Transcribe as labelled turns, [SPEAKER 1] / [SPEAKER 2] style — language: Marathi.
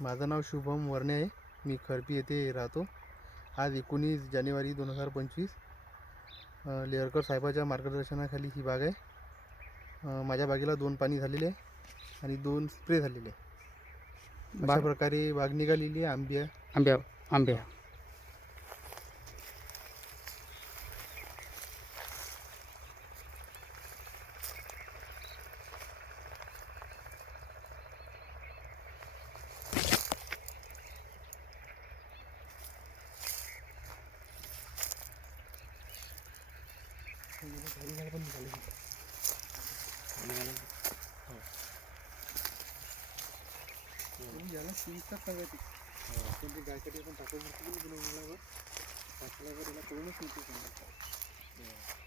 [SPEAKER 1] माझं नाव शुभम वर्णे आहे. मी खरपी येथे राहतो. आज एकोणीस जानेवारी दोन हजार पंचवीस लेअरकर साहेबाच्या मार्गदर्शनाखाली ही बाग आहे. माझ्या बागेला दोन पाणी झालेले आहे आणि दोन स्प्रे झालेले आहे. अशा प्रकारे बाग निघालेली आहे आंबिया.
[SPEAKER 2] आंब्या आंब्या.
[SPEAKER 1] याला चिंता सांगायची म्हणजे गायसाठी आपण टाकून टाकल्यावर याला कळूनच नव्हतं